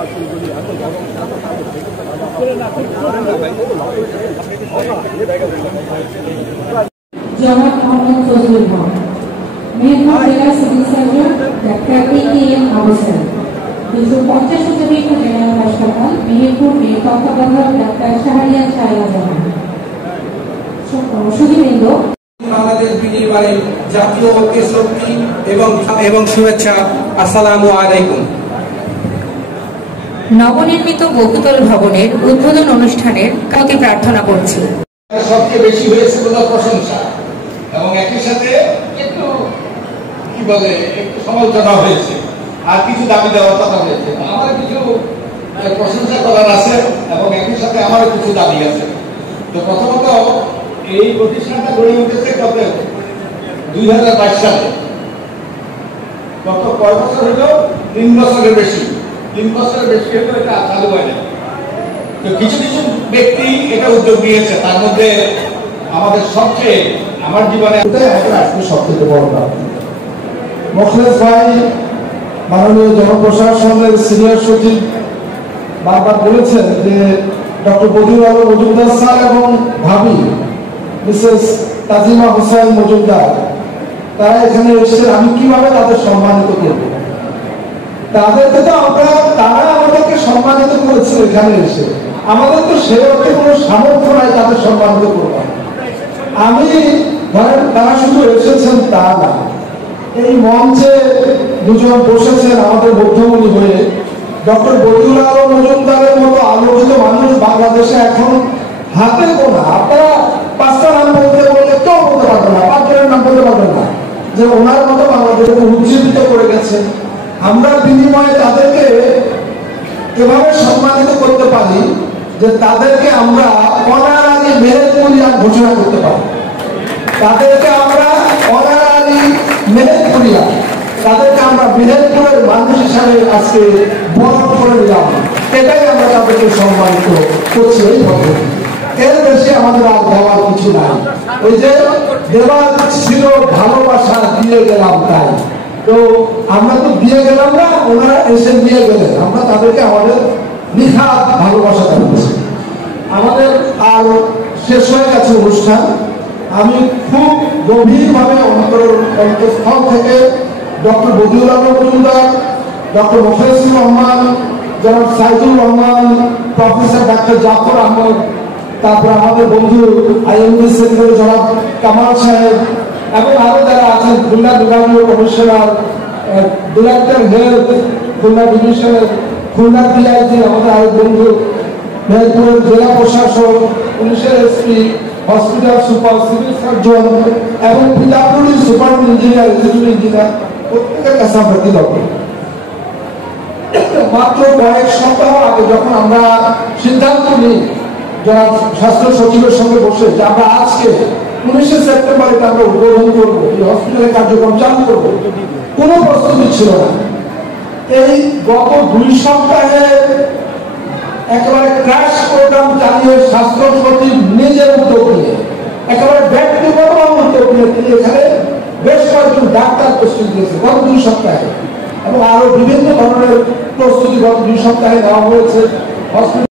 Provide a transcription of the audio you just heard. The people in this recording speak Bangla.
জনাব মোহাম্মদ ফজলুল হক, মেহেরপুর জেলা civil surgeon doctor A K M. Ahsan, 250 শতাধিক জেনারেল হাসপাতাল মেহেরপুর এর তত্ত্বাবধায়ক ডাক্তার শাহরিয়ার শায়লা জাহান। সুধীবৃন্দ, বাংলাদেশ বিনির্মাণের জাতীয় ঐক্যের শক্তি এবং শুভেচ্ছা। আসসালামু আলাইকুম। নবনির্মিত বহুতল ভবনের উদ্বোধন অনুষ্ঠানের প্রতি প্রার্থনা করছি। সবচেয়ে বেশি হয়েছে বলে প্রশংসা এবং একই সাথে একটু কি বলে একটু সমালোচনা হয়েছে আর কিছু দাবি দেওয়ার কথা হয়েছে। আমার কিছু প্রশংসা করার আছে এবং একই সাথে আমারও কিছু দাবি আছে। তো প্রথমত এই প্রতিষ্ঠানটা গড়ে উঠেছে কত 2022 সালে। গত কয় বছর হলো? 3 বছরের বেশি। 3 বছরের বেশি হলো এটা চালু হয় না। তো কিছু কিছু ব্যক্তি এটা উদ্যোগ নিয়েছে, তার মধ্যে আমাদের সবচেয়ে আমার জীবনে আজকে সবথেকে বড় প্রাপ্তি। মোখলেস ভাই মাননীয় জনপ্রশাসনের সিনিয়র সচিব বারবার বলেছেন যে ডক্টর বদিউল আলম মজুমদার স্যার এবং ভাবি মিসেস তাজিমা হোসেন মজুমদার তারা এখানে এসে আমি কিভাবে তাদের সম্মানিত করব। তাদেরকে তো তারা আমাদেরকে সম্মানিত করেছে এখানে এসে, আমাদের তো সে অর্থে কোনো সামর্থ্য নাই তাদের সম্মানিত করবার। আমি ধরেন তারা শুধু এসেছেন তা না, এই মঞ্চে দুজন বসেছেন আমাদের মধ্যমণি হয়ে। ডক্টর বদিউল আলম মজুমদারের মতো আলোকিত মানুষ বাংলাদেশে এখন হাতে গোনা। আপনারা 5টা নাম বলতে বললে কেউ বলতে পারবে না, 5 জনের নাম বলতে পারবে না যে ওনার মতো বাংলাদেশকে উজ্জীবিত করে গেছেন। আমরা বিনিময়ে তাদেরকে এভাবে সম্মানিত করতে পারি যে তাদেরকে আমরা অনারারি মেহেরপুরিয়া ঘোষণা করতে পারি। তাদেরকে আমরা অনারারি মেহেরপুরিয়া, তাদেরকে আমরা মেহেরপুরের মানুষ হিসাবে আজকে বরণ করে নিলাম। এটাই আমরা তাদেরকে সম্মানিত করছি এই পদ্ধতি। এর বেশি আমাদের আর দেওয়ার কিছু নাই। ওই যে দেওয়ার ছিল ভালোবাসা দিয়ে গেলাম, তাই তো আমরা তো দিয়ে গেলাম না, ওনারা এসে দিয়ে গেলেন, আমরা তাদেরকে আমাদের নিখাত ভালোবাসা জানাচ্ছি। আমাদের আর শেষ হয়ে গেছে অনুষ্ঠান। আমি খুব গভীরভাবে অন্তঃস্থল থেকে ডক্টর বদিউল আলম মজুমদার, ডক্টর মোখলেসুর রহমান, জনাব সাইদুর রহমান, প্রফেসর ডাক্তার জাফর আহমদ, তারপর আমাদের বন্ধু আইএমডি সেক্রেটারি জনাব কামাল সাহেব এবং আরো যারা আছেন, খুলনা বিভাগীয় কমিশনার, ডিরেক্টর হেলথ খুলনা ডিভিশনের, খুলনা পিআইজি আমাদের আরেক বন্ধু, মেহেরপুরের জেলা প্রশাসক, পুলিশের SP, hospital super, civil surgeon এবং PWD super engineer, executive engineer, প্রত্যেকের কাছে আমরা কৃতজ্ঞ। মাত্র কয়েক সপ্তাহ আগে যখন আমরা সিদ্ধান্ত নিই যারা স্বাস্থ্য সচিবের সঙ্গে বসে যে আমরা আজকে 19শে সেপ্টেম্বর এটা আমরা উদ্বোধন করবো, এই হসপিটালের কার্যক্রম চালু করবো, কোনো প্রস্তুতি ছিল না। এই গত 2 সপ্তাহে একেবারে ক্র্যাশ প্রোগ্রাম চালিয়ে স্বাস্থ্য সচিব নিজের উদ্যোগ নিয়ে, একেবারে ব্যক্তিগত উদ্যোগ নিয়ে তিনি এখানে বেশ কয়েকজন ডাক্তার প্রস্তুতি দিয়েছে গত 2 সপ্তাহে, এবং আরো বিভিন্ন ধরনের প্রস্তুতি গত 2 সপ্তাহে নেওয়া হয়েছে।